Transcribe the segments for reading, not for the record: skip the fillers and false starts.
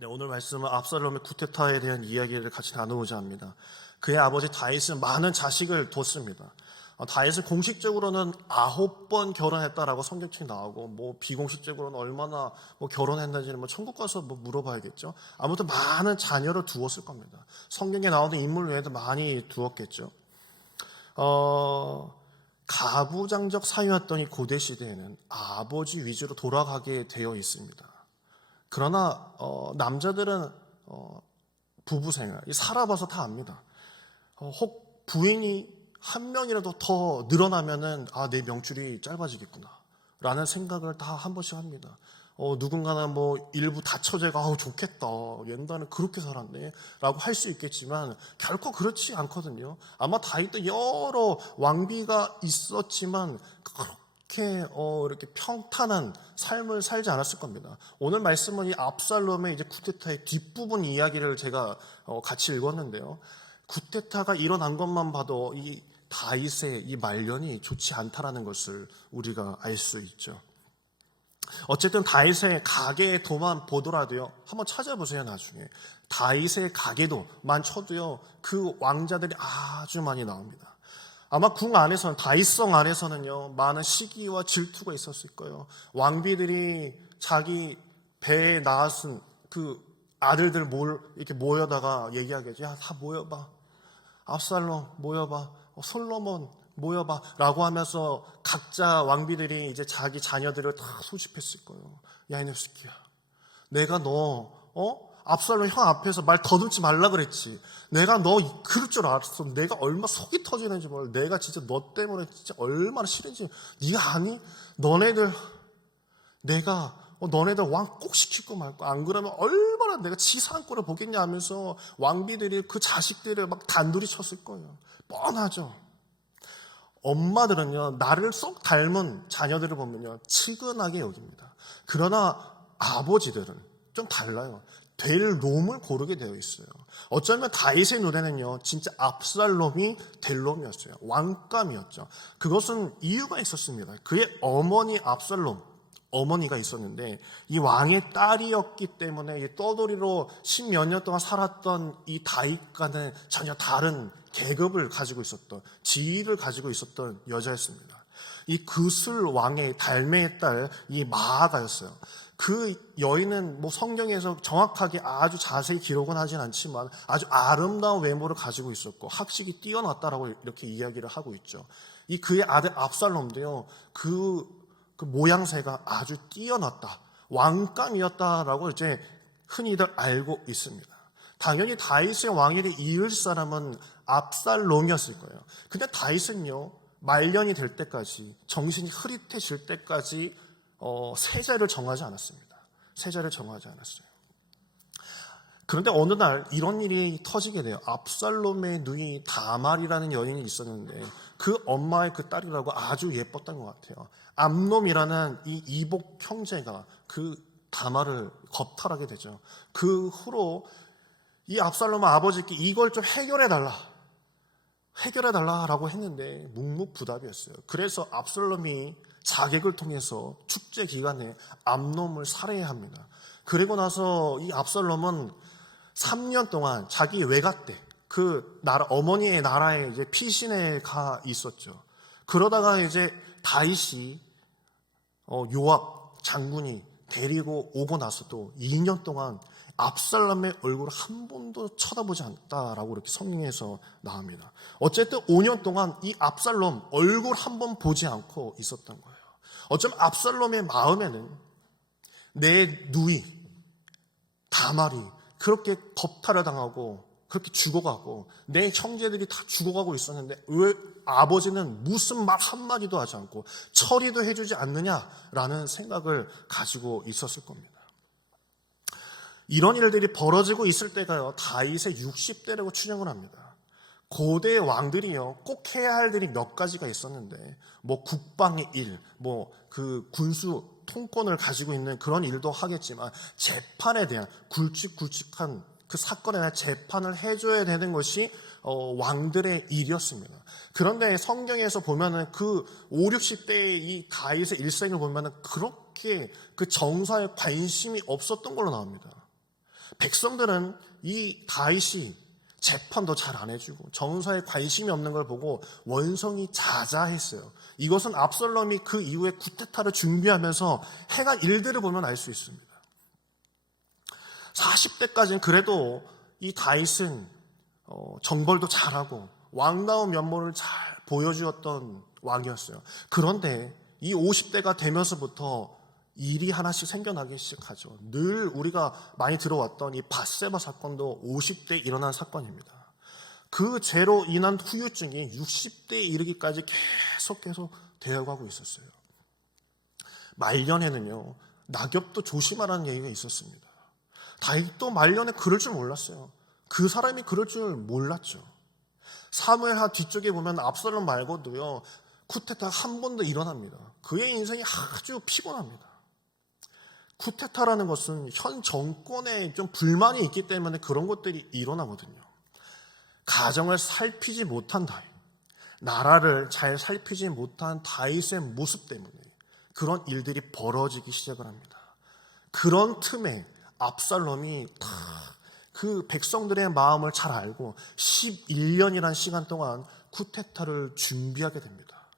네, 오늘 말씀은 압살롬의 쿠데타에 대한 이야기를 같이 나누고자 합니다. 그의 아버지 다윗은 많은 자식을 뒀습니다. 다윗은 공식적으로는 9번 결혼했다라고 성경책이 나오고, 비공식적으로는 얼마나 결혼했는지는 천국 가서 물어봐야겠죠. 아무튼 많은 자녀를 두었을 겁니다. 성경에 나오는 인물 외에도 많이 두었겠죠. 가부장적 사회였던 이 고대 시대에는 아버지 위주로 돌아가게 되어 있습니다. 그러나 남자들은 부부생활 살아봐서 다 압니다. 혹 부인이 한 명이라도 더 늘어나면은 내 명줄이 짧아지겠구나 라는 생각을 다 한 번씩 합니다. 누군가는 일부 다처제가 좋겠다, 옛날에는 그렇게 살았네 라고 할 수 있겠지만 결코 그렇지 않거든요. 아마 다윗도 여러 왕비가 있었지만 이렇게 평탄한 삶을 살지 않았을 겁니다. 오늘 말씀은 이 압살롬의 이제 쿠데타의 뒷부분 이야기를 제가 같이 읽었는데요. 쿠데타가 일어난 것만 봐도 이 다윗의 이 말년이 좋지 않다라는 것을 우리가 알 수 있죠. 어쨌든 다윗의 가계도만 보더라도요, 한번 찾아보세요. 나중에 다윗의 가계도만 쳐도요, 그 왕자들이 아주 많이 나옵니다. 아마 궁 안에서는, 다윗성 안에서는요, 많은 시기와 질투가 있었을 거예요. 왕비들이 자기 배에 낳았은 그 아들들 이렇게 모여다가 얘기하겠죠. 야, 다 모여봐. 압살롬 모여봐. 솔로몬 모여봐. 라고 하면서 각자 왕비들이 이제 자기 자녀들을 다 소집했을 거예요. 야, 이 녀석이야. 내가 너, 압살롬 형 앞에서 말 더듬지 말라 그랬지. 내가 너 그럴 줄 알았어. 내가 얼마나 속이 터지는지 몰라. 내가 진짜 너 때문에 진짜 얼마나 싫은지 네가 아니? 너네들 왕 꼭 시킬 거 말고, 안 그러면 얼마나 내가 치사한 꼴을 보겠냐 하면서 왕비들이 그 자식들을 막 단둘이 쳤을 거예요. 뻔하죠. 엄마들은요, 나를 쏙 닮은 자녀들을 보면요, 측은하게 여깁니다. 그러나 아버지들은 좀 달라요. 될 놈을 고르게 되어 있어요. 어쩌면 다윗의 눈에는요, 진짜 압살롬이 될 놈이었어요. 왕감이었죠. 그것은 이유가 있었습니다. 그의 어머니 압살롬, 어머니가 있었는데 이 왕의 딸이었기 때문에 이 떠돌이로 10몇 년 동안 살았던 이 다윗과는 전혀 다른 계급을 가지고 있었던, 지위를 가지고 있었던 여자였습니다. 이 그술 왕의 달매의 딸 이 마아가였어요. 그 여인은 성경에서 정확하게 아주 자세히 기록은 하진 않지만 아주 아름다운 외모를 가지고 있었고 학식이 뛰어났다라고 이렇게 이야기를 하고 있죠. 이 그의 아들 압살롬도요, 그 모양새가 아주 뛰어났다, 왕감이었다라고 이제 흔히들 알고 있습니다. 당연히 다윗의 왕위를 이을 사람은 압살롬이었을 거예요. 근데 다윗은요, 말년이 될 때까지, 정신이 흐릿해질 때까지 세자를 정하지 않았습니다. 세자를 정하지 않았어요. 그런데 어느 날 이런 일이 터지게 돼요. 압살롬의 누이 다말이라는 여인이 있었는데 그 엄마의 그 딸이라고 아주 예뻤던 것 같아요. 암놈이라는 이 이복 형제가 그 다말을 겁탈하게 되죠. 그 후로 이 압살롬은 아버지께 이걸 좀 해결해달라라고 했는데 묵묵부답이었어요. 그래서 압살롬이 자객을 통해서 축제 기간에 암놈을 살해합니다. 그리고 나서 이 압살롬은 3년 동안 자기 외가 때 그 나라, 어머니의 나라에 이제 피신해 가 있었죠. 그러다가 이제 다윗이 요압 장군이 데리고 오고 나서도 2년 동안 압살롬의 얼굴을 한 번도 쳐다보지 않았다라고 이렇게 성경에서 나옵니다. 어쨌든 5년 동안 이 압살롬 얼굴 한 번 보지 않고 있었던 거예요. 어쩌면 압살롬의 마음에는 내 누이 다말이 그렇게 겁탈을 당하고 그렇게 죽어가고 내 형제들이 다 죽어가고 있었는데 왜 아버지는 무슨 말 한마디도 하지 않고 처리도 해주지 않느냐라는 생각을 가지고 있었을 겁니다. 이런 일들이 벌어지고 있을 때가요, 다윗의 60대라고 추정을 합니다. 고대 왕들이요, 꼭 해야 할 일이 몇 가지가 있었는데 국방의 일, 그 군수 통권을 가지고 있는 그런 일도 하겠지만 재판에 대한 굵직굵직한 그 사건에 대한 재판을 해줘야 되는 것이 왕들의 일이었습니다. 그런데 성경에서 보면은 그 5, 60대의 이 다윗의 일생을 보면은 그렇게 그 정사에 관심이 없었던 걸로 나옵니다. 백성들은 이 다윗이 재판도 잘 안 해주고 정사에 관심이 없는 걸 보고 원성이 자자했어요. 이것은 압살롬이 그 이후에 쿠데타를 준비하면서 행한 일들을 보면 알 수 있습니다. 40대까지는 그래도 이 다윗은 정벌도 잘하고 왕다운 면모를 잘 보여주었던 왕이었어요. 그런데 이 50대가 되면서부터 일이 하나씩 생겨나기 시작하죠. 늘 우리가 많이 들어왔던 이 밧세바 사건도 50대에 일어난 사건입니다. 그 죄로 인한 후유증이 60대에 이르기까지 계속 되어가고 있었어요. 말년에는요, 낙엽도 조심하라는 얘기가 있었습니다. 다윗도 말년에 그럴 줄 몰랐어요. 그 사람이 그럴 줄 몰랐죠. 사무엘하 뒤쪽에 보면 압살롬 말고도요, 쿠데타 한 번도 일어납니다. 그의 인생이 아주 피곤합니다. 쿠데타라는 것은 현 정권에 좀 불만이 있기 때문에 그런 것들이 일어나거든요. 가정을 살피지 못한 다윗, 나라를 잘 살피지 못한 다윗의 모습 때문에 그런 일들이 벌어지기 시작을 합니다. 그런 틈에 압살롬이 그 백성들의 마음을 잘 알고 11년이라는 시간 동안 쿠데타를 준비하게 됩니다.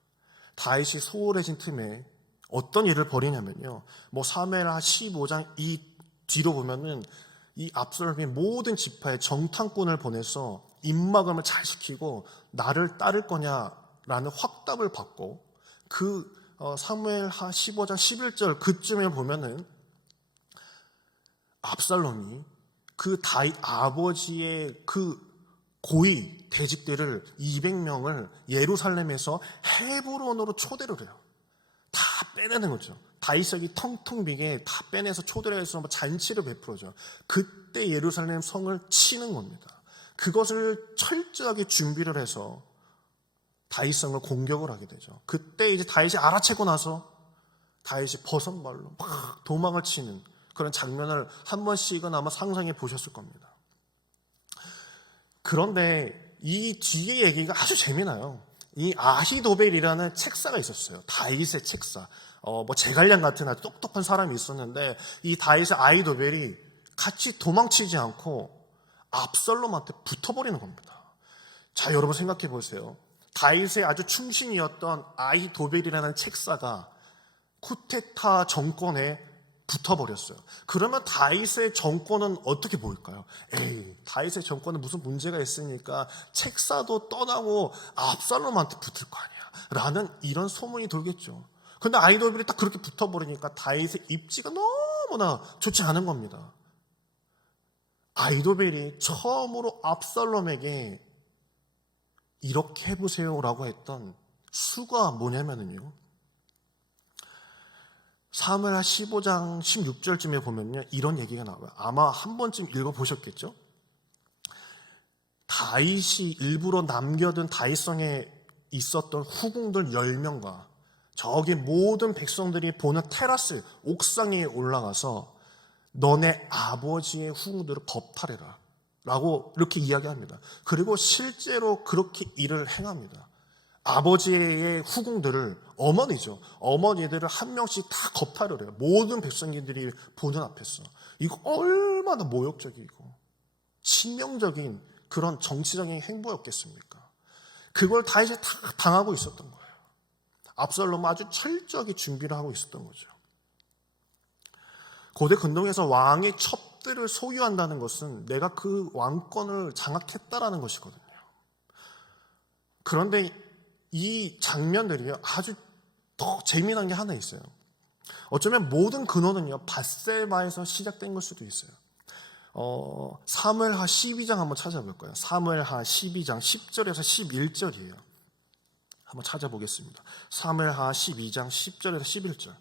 다윗이 소홀해진 틈에 어떤 일을 벌이냐면요, 사무엘하 15장 이 뒤로 보면은 이 압살롬이 모든 지파에 정탐꾼을 보내서 입막음을 잘 시키고 나를 따를 거냐라는 확답을 받고 그 사무엘하 15장 11절 그쯤에 보면은 압살롬이 그 다윗 아버지의 그 고위 대직들을 200명을 예루살렘에서 헤브론으로 초대를 해요. 다 빼내는 거죠. 다윗이 텅텅 비게 다 빼내서 초대를 해서 잔치를 베풀어줘요. 그때 예루살렘 성을 치는 겁니다. 그것을 철저하게 준비를 해서 다윗 성을 공격을 하게 되죠. 그때 이제 다윗이 알아채고 나서 다윗이 버선발로 막 도망을 치는 그런 장면을 한 번씩은 아마 상상해 보셨을 겁니다. 그런데 이 뒤에 얘기가 아주 재미나요. 이 아히도벨이라는 책사가 있었어요. 다윗의 책사. 제갈량 같은 아주 똑똑한 사람이 있었는데 이 다윗의 아히도벨이 같이 도망치지 않고 압살롬한테 붙어버리는 겁니다. 자, 여러분 생각해 보세요. 다윗의 아주 충신이었던 아히도벨이라는 책사가 쿠데타 정권에 붙어버렸어요. 그러면 다윗의 정권은 어떻게 보일까요? 다윗의 정권은 무슨 문제가 있으니까 책사도 떠나고 압살롬한테 붙을 거 아니야 라는 이런 소문이 돌겠죠. 근데 아히도벨이 딱 그렇게 붙어버리니까 다윗의 입지가 너무나 좋지 않은 겁니다. 아히도벨이 처음으로 압살롬에게 이렇게 해보세요 라고 했던 수가 뭐냐면요, 사무엘하 15장 16절쯤에 보면요, 이런 얘기가 나와요. 아마 한 번쯤 읽어보셨겠죠? 다윗이 일부러 남겨둔 다윗성에 있었던 후궁들 10명과 저기 모든 백성들이 보는 테라스 옥상에 올라가서 너네 아버지의 후궁들을 법탈해라 라고 이렇게 이야기합니다. 그리고 실제로 그렇게 일을 행합니다. 아버지의 후궁들을, 어머니들을 한 명씩 다 겁탈을 해요. 모든 백성들이 보는 앞에서. 이거 얼마나 모욕적이고 치명적인 그런 정치적인 행보였겠습니까? 그걸 다윗이 다 당하고 있었던 거예요. 압살롬은 아주 철저하게 준비를 하고 있었던 거죠. 고대 근동에서 왕의 첩들을 소유한다는 것은 내가 그 왕권을 장악했다라는 것이거든요. 그런데 이 장면들이요, 아주 더 재미난 게 하나 있어요. 어쩌면 모든 근원은요, 밧세바에서 시작된 걸 수도 있어요. 사무엘하 12장 한번 찾아볼까요? 사무엘하 12장 10절에서 11절이에요. 한번 찾아보겠습니다. 사무엘하 12장 10절에서 11절.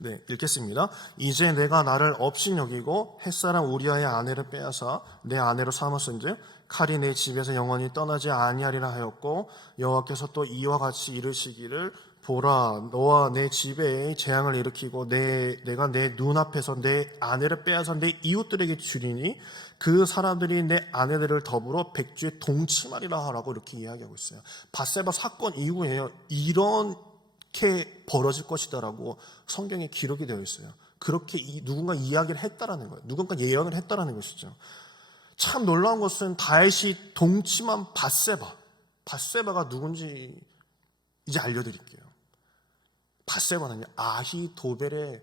네, 읽겠습니다. 이제 내가 나를 업신여기고 햇사람 우리아의 아내를 빼앗아 내 아내로 삼았은즉 칼이 내 집에서 영원히 떠나지 아니하리라 하였고, 여호와께서 또 이와 같이 이르시기를, 보라, 너와 내 집에 재앙을 일으키고 내가 내 눈앞에서 내 아내를 빼앗아 내 이웃들에게 주리니 그 사람들이 내 아내들을 더불어 백주에 동침하리라 하라고 이렇게 이야기하고 있어요. 밧세바 사건 이후에 이런 이렇게 벌어질 것이다라고 성경에 기록이 되어 있어요. 그렇게 누군가 이야기를 했다라는 거예요. 누군가 예언을 했다라는 것이죠. 참 놀라운 것은 다윗이 동침한 밧세바가 누군지 이제 알려드릴게요. 밧세바는요, 아히도벨의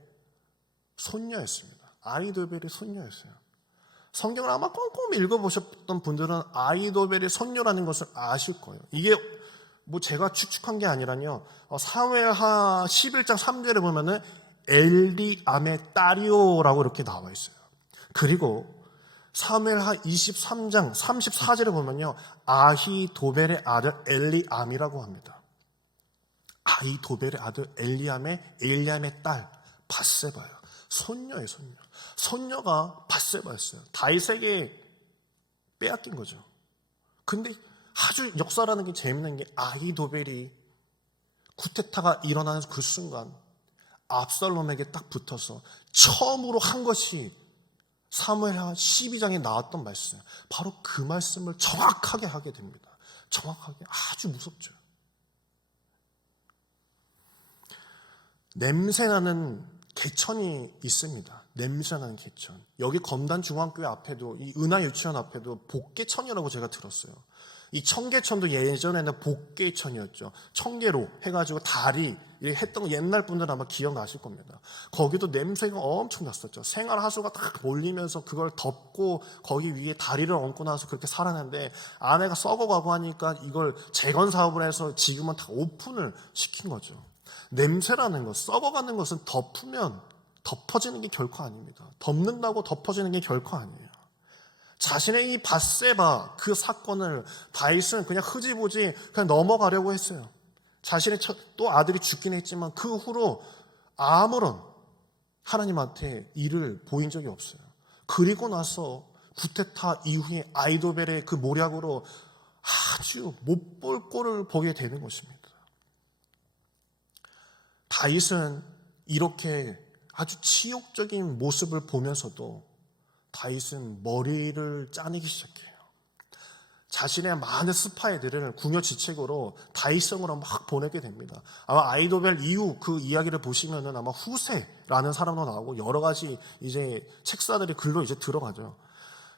손녀였습니다. 아히도벨의 손녀였어요. 성경을 아마 꼼꼼히 읽어보셨던 분들은 아히도벨의 손녀라는 것을 아실 거예요. 이게 뭐 제가 추측한 게 아니라요. 사무엘하 11장 3절에 보면은 엘리암의 딸이요라고 이렇게 나와 있어요. 그리고 사무엘하 23장 34절에 보면요, 아히도벨의 아들 엘리암이라고 합니다. 아히도벨의 아들 엘리암의 딸 밧세바예요. 손녀예요, 손녀. 손녀가 밧세바였어요. 다윗에게 빼앗긴 거죠. 근데 아주 역사라는 게 재밌는 게 아히도벨이 쿠데타가 일어나는 그 순간 압살롬에게 딱 붙어서 처음으로 한 것이 사무엘하 12장에 나왔던 말씀, 바로 그 말씀을 정확하게 하게 됩니다. 정확하게. 아주 무섭죠. 냄새나는 개천이 있습니다. 냄새나는 개천. 여기 검단중앙교회 앞에도, 이 은하유치원 앞에도 복개천이라고 제가 들었어요. 이 청계천도 예전에는 복개천이었죠. 청계로 해가지고 다리 했던 거 옛날 분들은 아마 기억나실 겁니다. 거기도 냄새가 엄청 났었죠. 생활하수가 딱 몰리면서 그걸 덮고 거기 위에 다리를 얹고 나서 그렇게 살았는데 안에가 썩어가고 하니까 이걸 재건 사업을 해서 지금은 다 오픈을 시킨 거죠. 냄새라는 것, 썩어가는 것은 덮으면 덮어지는 게 결코 아닙니다. 덮는다고 덮어지는 게 결코 아니에요. 자신의 이 밧세바 그 사건을 다윗은 그냥 흐지부지 그냥 넘어가려고 했어요. 자신의 또 아들이 죽긴 했지만 그 후로 아무런 하나님한테 일을 보인 적이 없어요. 그리고 나서 쿠데타 이후에 아히도벨의 그 모략으로 아주 못 볼 꼴을 보게 되는 것입니다. 다윗은 이렇게 아주 치욕적인 모습을 보면서도 다윗은 머리를 짜내기 시작해요. 자신의 많은 스파이들을 궁여지책으로 다윗성으로 막 보내게 됩니다. 아마 아히도벨 이후 그 이야기를 보시면은 아마 후세라는 사람도 나오고 여러 가지 이제 책사들이 글로 이제 들어가죠.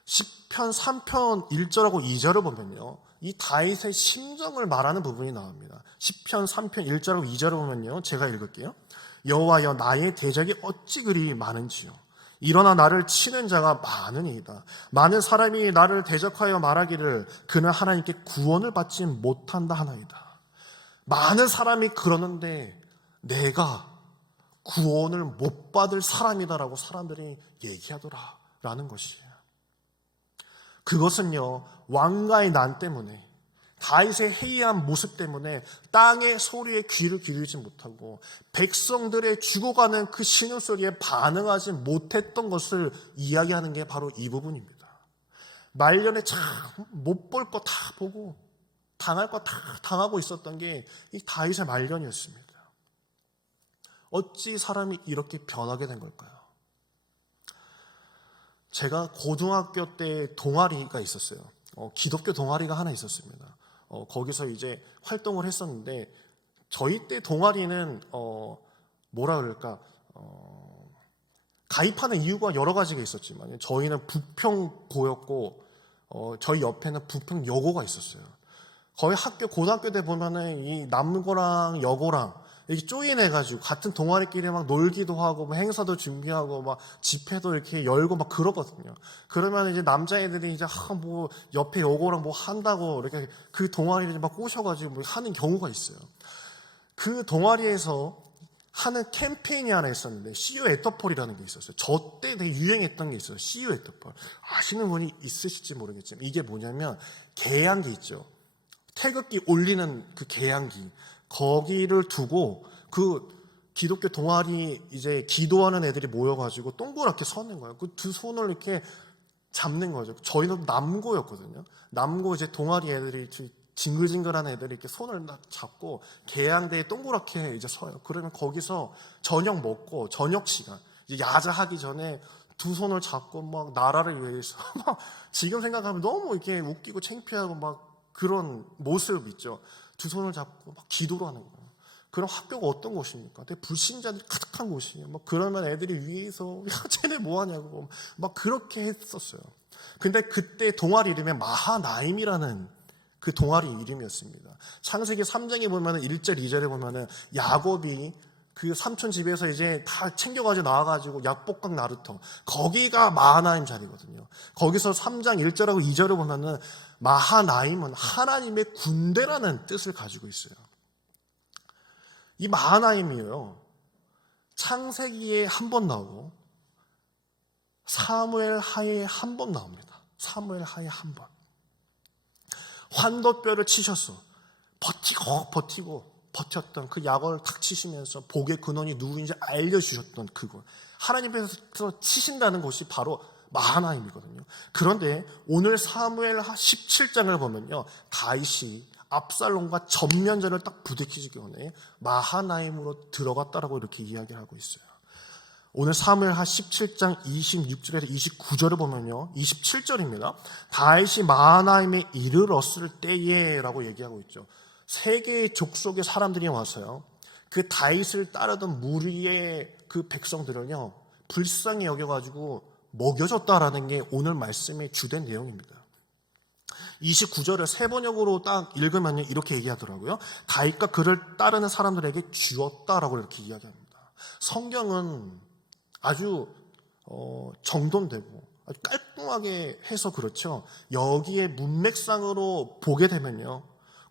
시편 3편 1절하고 2절을 보면요, 이 다윗의 심정을 말하는 부분이 나옵니다. 시편 3편 1절하고 2절을 보면요, 제가 읽을게요. 여호와여, 나의 대적이 어찌 그리 많은지요. 일어나 나를 치는 자가 많으니이다. 많은 사람이 나를 대적하여 말하기를 그는 하나님께 구원을 받지 못한다 하나이다. 많은 사람이 그러는데 내가 구원을 못 받을 사람이다라고 사람들이 얘기하더라라는 것이에요. 그것은요, 왕가의 난 때문에, 다윗의 해이한 모습 때문에 땅의 소리에 귀를 기울이지 못하고 백성들의 죽어가는 그 신음소리에 반응하지 못했던 것을 이야기하는 게 바로 이 부분입니다. 말년에 참 못 볼 거 다 보고 당할 거 다 당하고 있었던 게 이 다윗의 말년이었습니다. 어찌 사람이 이렇게 변하게 된 걸까요? 제가 고등학교 때 동아리가 있었어요. 기독교 동아리가 하나 있었습니다. 거기서 이제 활동을 했었는데 저희 때 동아리는 뭐라 그럴까, 가입하는 이유가 여러 가지가 있었지만 저희는 부평고였고 저희 옆에는 부평여고가 있었어요. 거의 고등학교 때 보면은 이 남고랑 여고랑 이렇게 조인해가지고 같은 동아리끼리 막 놀기도 하고 뭐 행사도 준비하고 막 집회도 이렇게 열고 막 그러거든요. 그러면 이제 남자애들이 이제 뭐 옆에 여고랑 뭐 한다고 이렇게 그 동아리를 막 꼬셔가지고 뭐 하는 경우가 있어요. 그 동아리에서 하는 캠페인이 하나 있었는데 See You at the Fall이라는 게 있었어요. 저 때 되게 유행했던 게 있어요. See You at the Fall. 아시는 분이 있으실지 모르겠지만 이게 뭐냐면 개양기 있죠. 태극기 올리는 그 개양기, 거기를 두고 그 기독교 동아리 이제 기도하는 애들이 모여가지고 동그랗게 서는 거예요. 그 두 손을 이렇게 잡는 거죠. 저희는 남고였거든요. 남고 이제 동아리 애들이 징글징글한 애들이 이렇게 손을 잡고 개양대에 동그랗게 이제 서요. 그러면 거기서 저녁 먹고 저녁 시간 이제 야자하기 전에 두 손을 잡고 막 나라를 위해서 막 지금 생각하면 너무 이렇게 웃기고 창피하고 막 그런 모습 있죠. 두 손을 잡고 막 기도를 하는 거예요. 그럼 학교가 어떤 곳입니까? 되게 불신자들이 가득한 곳이에요. 막 그러면 애들이 위에서 야 쟤네 뭐하냐고 막 그렇게 했었어요. 근데 그때 동아리 이름이 마하나임이라는 그 동아리 이름이었습니다. 창세기 3장에 보면은 1절, 2절에 보면은 야곱이 그 삼촌 집에서 이제 다 챙겨가지고 나와가지고 약복강 나루터 거기가 마하나임 자리거든요. 거기서 3장 1절하고 2절을 보면은 마하나임은 하나님의 군대라는 뜻을 가지고 있어요. 이 마하나임이요, 창세기에 한 번 나오고 사무엘 하에 한 번 나옵니다. 사무엘 하에 한 번. 환도뼈를 치셔서 버티고 버텼던 그 약을 탁 치시면서 복의 근원이 누구인지 알려주셨던 그곳, 하나님께서 치신다는 곳이 바로 마하나임이거든요. 그런데 오늘 사무엘 17장을 보면요, 다윗이 압살롬과 전면전을 딱 부딪히기 전에 마하나임으로 들어갔다라고 이렇게 이야기를 하고 있어요. 오늘 사무엘하 17장 26절에서 29절을 보면요, 27절입니다. 다윗이 마하나임에 이르렀을 때에 라고 얘기하고 있죠. 세 개의 족속의 사람들이 와서요, 그 다윗을 따르던 무리의 그 백성들을요 불쌍히 여겨가지고 먹여줬다라는 게 오늘 말씀의 주된 내용입니다. 29절을 세 번역으로 딱 읽으면 이렇게 얘기하더라고요. 다윗과 그를 따르는 사람들에게 주었다라고 이렇게 이야기합니다. 성경은 아주 정돈되고 아주 깔끔하게 해서 그렇죠. 여기에 문맥상으로 보게 되면요,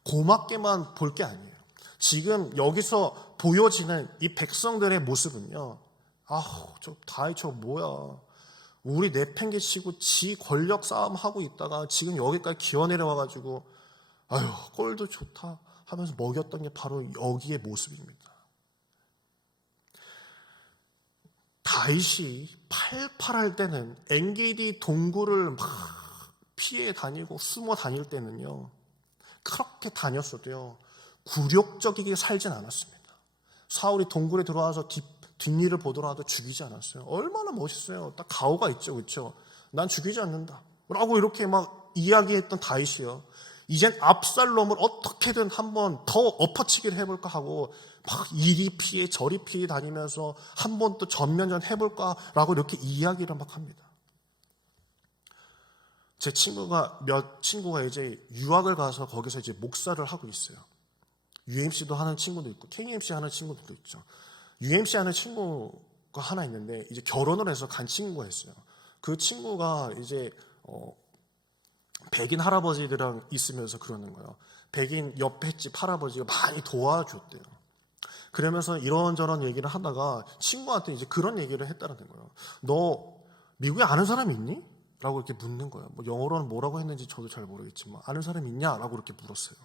고맙게만 볼 게 아니에요. 지금 여기서 보여지는 이 백성들의 모습은요, 저 다윗 저 뭐야, 우리 내팽개치고 지 권력 싸움 하고 있다가 지금 여기까지 기어내려와가지고 아유 꼴도 좋다 하면서 먹였던 게 바로 여기의 모습입니다. 다윗이 팔팔할 때는 엔게디 동굴을 막 피해 다니고 숨어 다닐 때는요, 그렇게 다녔어도요 굴욕적이게 살진 않았습니다. 사울이 동굴에 들어와서 뒷일을 보더라도 죽이지 않았어요. 얼마나 멋있어요. 딱 가오가 있죠, 그렇죠? 난 죽이지 않는다 라고 이렇게 막 이야기했던 다윗이요, 이젠 압살롬을 어떻게든 한번 더 엎어치기를 해볼까 하고 막 이리 피해 저리 피해 다니면서 한 번 또 전면전 해볼까 라고 이렇게 이야기를 막 합니다. 제 친구가 이제 유학을 가서 거기서 이제 목사를 하고 있어요. UMC도 하는 친구도 있고 KMC 하는 친구들도 있죠. UMC 하는 친구가 하나 있는데 이제 결혼을 해서 간 친구가 있어요. 그 친구가 이제 백인 할아버지들이랑 있으면서 그러는 거예요. 백인 옆에 집 할아버지가 많이 도와줬대요. 그러면서 이런저런 얘기를 하다가 친구한테 이제 그런 얘기를 했다는 거예요. 너 미국에 아는 사람 있니? 라고 이렇게 묻는 거예요. 뭐 영어로는 뭐라고 했는지 저도 잘 모르겠지만 아는 사람 있냐? 라고 이렇게 물었어요.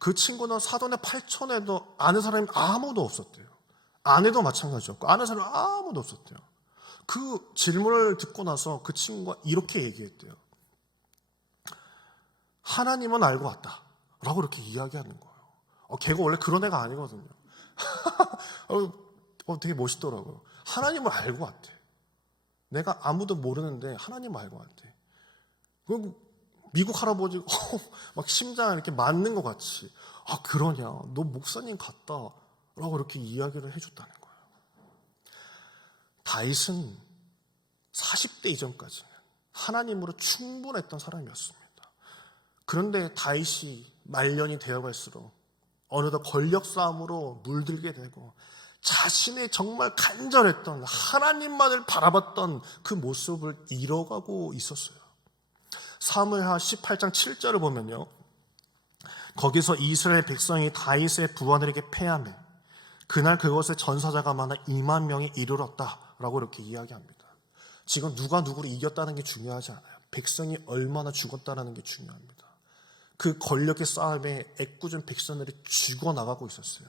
그 친구는 사돈의 8촌에도 아는 사람이 아무도 없었대요. 아내도 마찬가지였고 아는 사람이 아무도 없었대요. 그 질문을 듣고 나서 그 친구가 이렇게 얘기했대요. 하나님은 알고 왔다 라고 이렇게 이야기하는 거예요. 걔가 원래 그런 애가 아니거든요. 되게 멋있더라고요. 하나님을 알고 왔대. 내가 아무도 모르는데 하나님 알고 왔대. 미국 할아버지가 막 심장 이렇게 맞는 것 같이, 그러냐, 너 목사님 같다 라고 이렇게 이야기를 해줬다는 거예요. 다윗은 40대 이전까지는 하나님으로 충분했던 사람이었습니다. 그런데 다윗이 말년이 되어갈수록 어느덧 권력 싸움으로 물들게 되고 자신의 정말 간절했던 하나님만을 바라봤던 그 모습을 잃어가고 있었어요. 사무엘하 18장 7절을 보면요, 거기서 이스라엘 백성이 다윗의 부하들에게 패하매 그날 그것에 전사자가 많아 2만 명에 이르렀다라고 이렇게 이야기합니다. 지금 누가 누구를 이겼다는 게 중요하지 않아요. 백성이 얼마나 죽었다는 게 중요합니다. 그 권력의 싸움에 애꿎은 백성들이 죽어나가고 있었어요.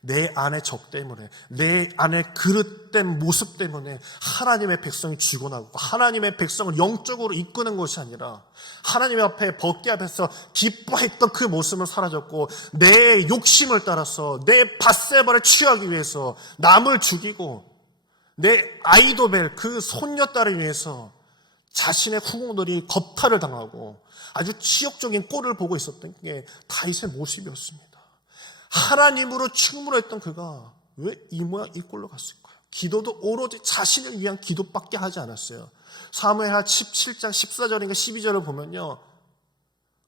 내 안의 적 때문에, 내 안의 그릇된 모습 때문에 하나님의 백성이 죽어나가고 하나님의 백성을 영적으로 이끄는 것이 아니라 하나님 앞에 법궤 앞에서 기뻐했던 그 모습은 사라졌고 내 욕심을 따라서 내 밧세바를 취하기 위해서 남을 죽이고 내 아이도벨 그 손녀딸을 위해서 자신의 후궁들이 겁탈을 당하고 아주 치욕적인 꼴을 보고 있었던 게 다윗의 모습이었습니다. 하나님으로 충분했던 그가 왜 이 모양 이 꼴로 갔을까요? 기도도 오로지 자신을 위한 기도밖에 하지 않았어요. 사무엘하 17장 14절인가 12절을 보면요,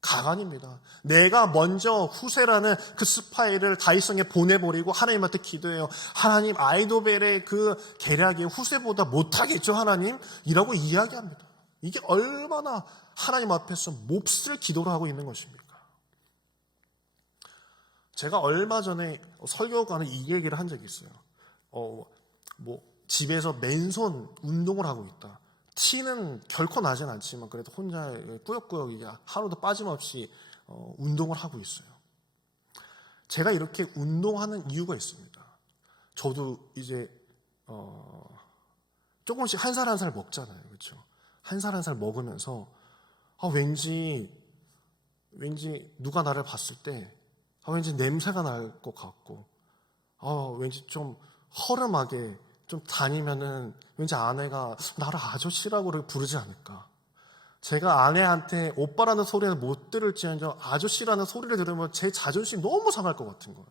가관입니다. 내가 먼저 후세라는 그 스파이를 다윗성에 보내버리고 하나님한테 기도해요. 하나님, 아이도벨의 그 계략이 후세보다 못하겠죠 하나님? 이라고 이야기합니다. 이게 얼마나 하나님 앞에서 몹쓸 기도를 하고 있는 것입니까? 제가 얼마 전에 설교관에 이 얘기를 한 적이 있어요. 집에서 맨손 운동을 하고 있다. 티는 결코 나진 않지만 그래도 혼자 꾸역꾸역 이게 하루도 빠짐없이 운동을 하고 있어요. 제가 이렇게 운동하는 이유가 있습니다. 저도 이제 조금씩 한 살 한 살 먹잖아요, 그렇죠? 한 살 한 살 먹으면서 왠지 누가 나를 봤을 때 왠지 냄새가 날 것 같고, 왠지 좀 허름하게 좀 다니면은 왠지 아내가 나를 아저씨라고 부르지 않을까. 제가 아내한테 오빠라는 소리는 못 들을지언정 아저씨라는 소리를 들으면 제 자존심이 너무 상할 것 같은 거예요.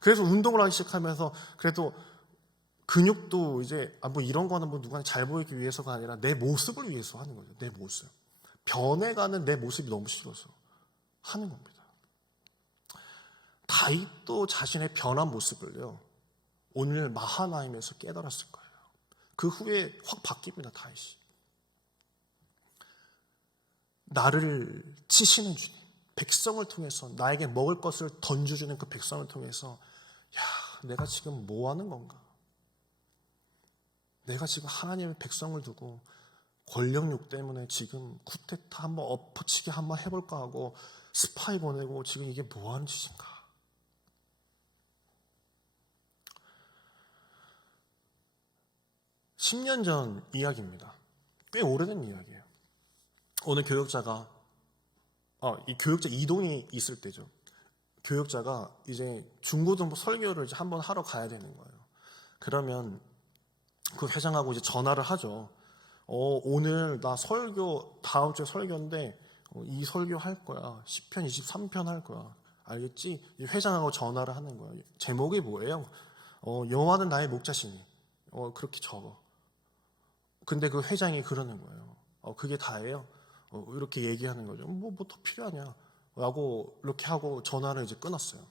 그래서 운동을 하기 시작하면서 그래도 근육도 이제 이런 거는 누구한테 잘 보이기 위해서가 아니라 내 모습을 위해서 하는 거죠. 내 모습. 변해가는 내 모습이 너무 싫어서 하는 겁니다. 다윗도 자신의 변한 모습을요, 오늘 마하나임에서 깨달았을 거예요. 그 후에 확 바뀝니다, 다윗이. 나를 치시는 주님, 백성을 통해서 나에게 먹을 것을 던져주는 그 백성을 통해서 내가 지금 뭐 하는 건가? 내가 지금 하나님의 백성을 두고 권력욕 때문에 지금 쿠데타 한번 엎어치기 한번 해볼까 하고 스파이 보내고 지금 이게 뭐 하는 짓인가? 10년 전 이야기입니다. 꽤 오래된 이야기예요. 어느 교역자가 이 교역자 이동이 있을 때죠. 교역자가 이제 중고등부 설교를 이제 한번 하러 가야 되는 거예요. 그러면 그 회장하고 이제 전화를 하죠. 오늘 나 설교 다음 주에 설교인데 이 설교 할 거야. 10편 23편 할 거야. 알겠지? 회장하고 전화를 하는 거예요. 제목이 뭐예요? 여호와는 나의 목자시니. 그렇게 적어. 근데 그 회장이 그러는 거예요. 그게 다예요? 이렇게 얘기하는 거죠. 뭐 더 필요하냐? 라고 이렇게 하고 전화를 이제 끊었어요.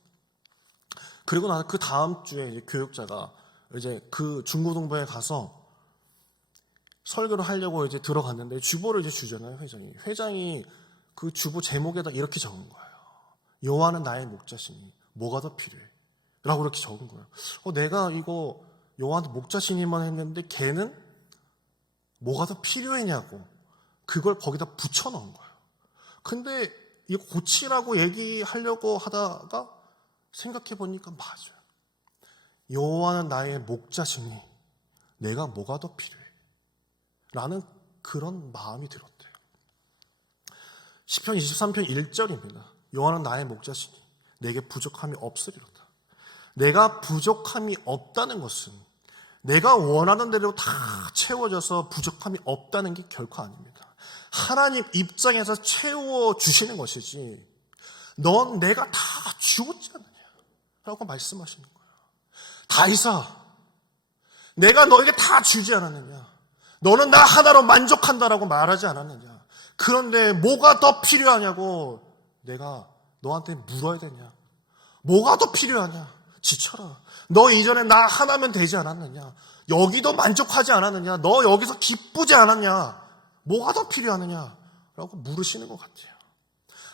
그리고 나서 그 다음 주에 이제 교육자가 이제 그 중고등부에 가서 설교를 하려고 이제 들어갔는데 주보를 이제 주잖아요, 회장이. 회장이 그 주보 제목에다 이렇게 적은 거예요. 여호와는 나의 목자시니 뭐가 더 필요해? 라고 이렇게 적은 거예요. 내가 이거 여호와한테 목자시니만 했는데 걔는 뭐가 더 필요했냐고 그걸 거기다 붙여넣은 거예요. 근데 이거 고치라고 얘기하려고 하다가 생각해 보니까 맞아요. 여호와는 나의 목자시니 내가 뭐가 더 필요해? 라는 그런 마음이 들었대요. 시편 23편 1절입니다. 여호와는 나의 목자시니 내게 부족함이 없으리로다. 내가 부족함이 없다는 것은 내가 원하는 대로 다 채워져서 부족함이 없다는 게 결코 아닙니다. 하나님 입장에서 채워주시는 것이지 넌 내가 다 주었지 않느냐 라고 말씀하시는 거예요. 다윗아, 내가 너에게 다 주지 않았느냐? 너는 나 하나로 만족한다라고 말하지 않았느냐? 그런데 뭐가 더 필요하냐고 내가 너한테 물어야 되냐? 뭐가 더 필요하냐? 지쳐라. 너 이전에 나 하나면 되지 않았느냐? 여기도 만족하지 않았느냐? 너 여기서 기쁘지 않았냐? 뭐가 더 필요하느냐? 라고 물으시는 것 같아요.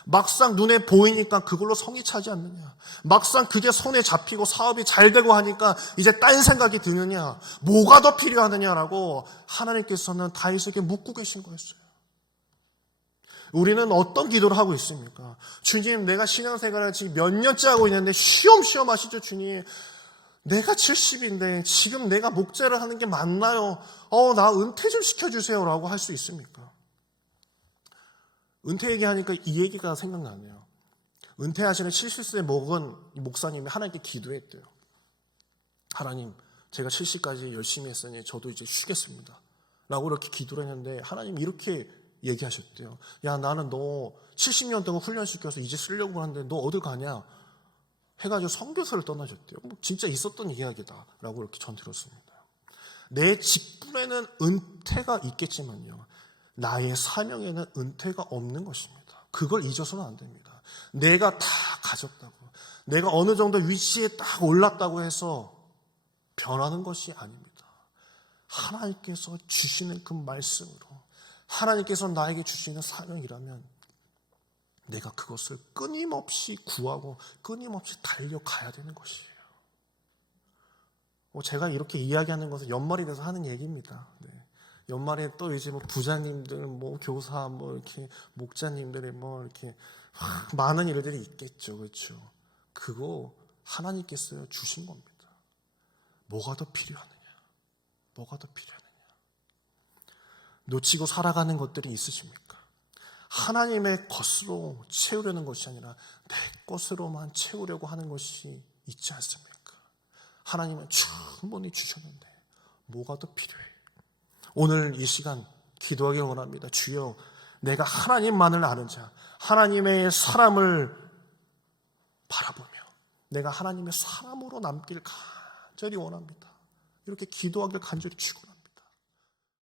막상 눈에 보이니까 그걸로 성이 차지 않느냐? 막상 그게 손에 잡히고 사업이 잘 되고 하니까 이제 딴 생각이 드느냐? 뭐가 더 필요하느냐라고 하나님께서는 다윗에게 묻고 계신 거였어요. 우리는 어떤 기도를 하고 있습니까? 주님, 내가 신앙생활을 지금 몇 년째 하고 있는데 쉬엄쉬엄 하시죠, 주님. 내가 70인데 지금 내가 목자를 하는 게 맞나요? 나 은퇴 좀 시켜주세요 라고 할 수 있습니까? 은퇴 얘기하니까 이 얘기가 생각나네요. 은퇴하시는 70세 먹은 목사님이 하나님께 기도했대요. 하나님, 제가 70까지 열심히 했으니 저도 이제 쉬겠습니다 라고 이렇게 기도를 했는데 하나님이 이렇게 얘기하셨대요. 야, 나는 너 70년 동안 훈련시켜서 이제 쓰려고 하는데 너 어딜 가냐? 해가지고 선교사를 떠나셨대요. 뭐 진짜 있었던 이야기다라고 이렇게 전 들었습니다. 내 직분에는 은퇴가 있겠지만요, 나의 사명에는 은퇴가 없는 것입니다. 그걸 잊어서는 안 됩니다. 내가 다 가졌다고, 내가 어느 정도 위치에 딱 올랐다고 해서 변하는 것이 아닙니다. 하나님께서 주시는 그 말씀으로, 하나님께서 나에게 주시는 사명이라면 내가 그것을 끊임없이 구하고 끊임없이 달려가야 되는 것이에요. 제가 이렇게 이야기하는 것은 연말이 돼서 하는 얘기입니다. 네. 연말에 또 이제 뭐 부장님들, 뭐 교사, 뭐 이렇게 목자님들의 뭐 이렇게 많은 일들이 있겠죠, 그렇죠? 그거 하나님께서 주신 겁니다. 뭐가 더 필요하느냐? 뭐가 더 필요하느냐? 놓치고 살아가는 것들이 있으십니까? 하나님의 것으로 채우려는 것이 아니라 내 것으로만 채우려고 하는 것이 있지 않습니까? 하나님은 충분히 주셨는데 뭐가 더 필요해? 오늘 이 시간 기도하기 원합니다. 주여, 내가 하나님만을 아는 자, 하나님의 사람을 바라보며 내가 하나님의 사람으로 남길 간절히 원합니다. 이렇게 기도하길 간절히 축원합니다.